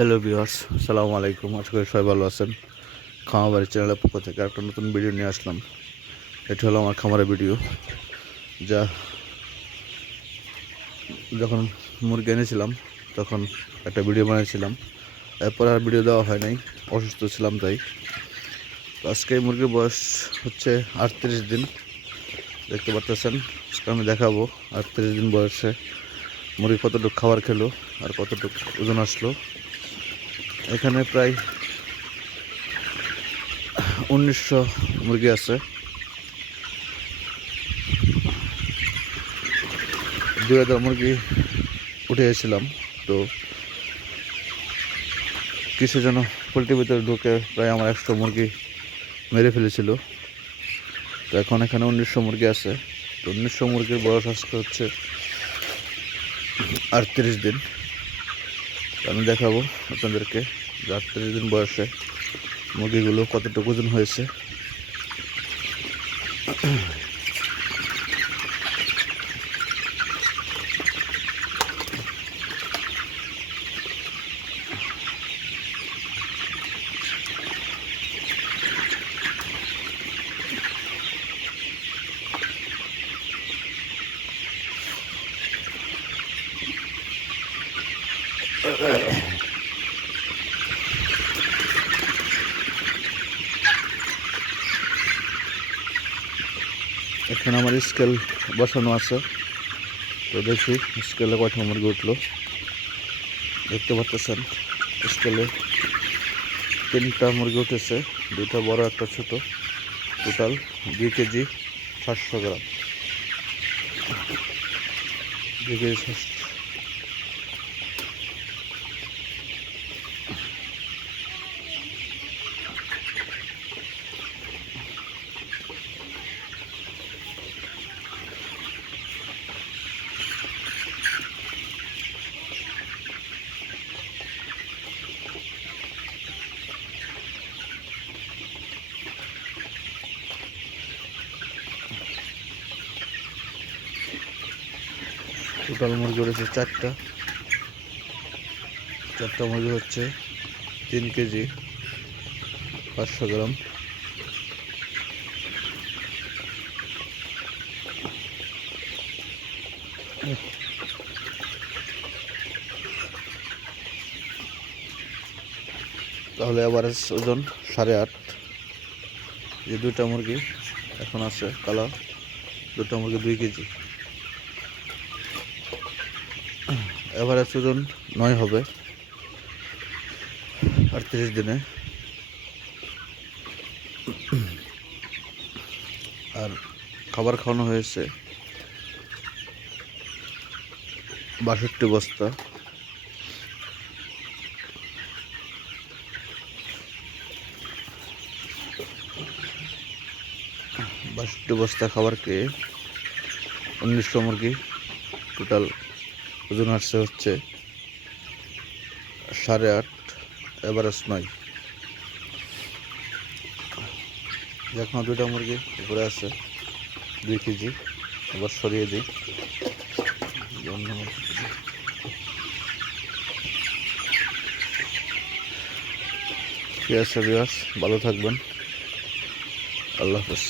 Hello viewers সালামু আলাইকুম আশা করি সবাই ভালো আছেন। খামাবাড়ি চ্যানেলের পক্ষ থেকে একটা নতুন ভিডিও নিয়ে আসলাম। এটি হলো আমার খামারের ভিডিও যা যখন মুরগি এনেছিলাম, তখন একটা ভিডিও বানিয়েছিলাম। এরপর আর ভিডিও দেওয়া হয় নাই, অসুস্থ ছিলাম তাই। আজকে মুরগির বয়স হচ্ছে আটত্রিশ দিন। দেখতে পাচ্ছেন আজকে আমি দেখাবো আটত্রিশ দিন বয়সে মুরগি কতটুকু খাবার খেলো আর কতটুকু ওজন আসলো। এখানে প্রায় উনিশশো মুরগি আছে। দুই হাজার মুরগি উঠে এসেছিলাম তো কিছু যেন পোলট্রির ভিতরে ঢুকে প্রায় আমার একশো মুরগি মেরে ফেলেছিল। তো এখন এখানে উনিশশো মুরগি আছে। তো উনিশশো মুরগির বয়স আজকে হচ্ছে আটত্রিশ দিন। আমি দেখাবো আপনাদেরকে। আটত্রিশ দিন বয়সে মুরগিগুলো কতটুকু ওজন হয়েছে? এখানে আমার স্কেল বসানো আছে। তো দেখি স্কেলে কয়টা মুরগি উঠল। দেখতে পাচ্ছেন, স্কেলে তিনটা মুরগি উঠেছে দুটা বড়, একটা ছোট। টোটাল দুই কেজি সাতশো গ্রাম। দুই কেজি টোটাল মুরগি উঠেছে চারটা। চারটা মুরগি হচ্ছে তিন কেজি পাঁচশো গ্রাম। তাহলে এভারেজ ওজন সাড়ে আট। যে দুটা মুরগি এখন আছে কালা দুটো মুরগি দুই কেজি। এভারেজ ওজন নয় হবে। আটত্রিশ দিনে। আর খাবার খাওয়ানো হয়েছে বাষট্টি বস্তা। বাষট্টি বস্তা খাবার খেয়ে উনিশশো মুরগি টোটাল ওজন আসছে হচ্ছে সাড়ে আট এভারেজ নয়। এখনও দুটা মুরগি উপরে আছে, দুই কেজি। আবার সরিয়ে দিই। ঠিক আছে ভালো থাকবেন। আল্লাহ হাফেজ।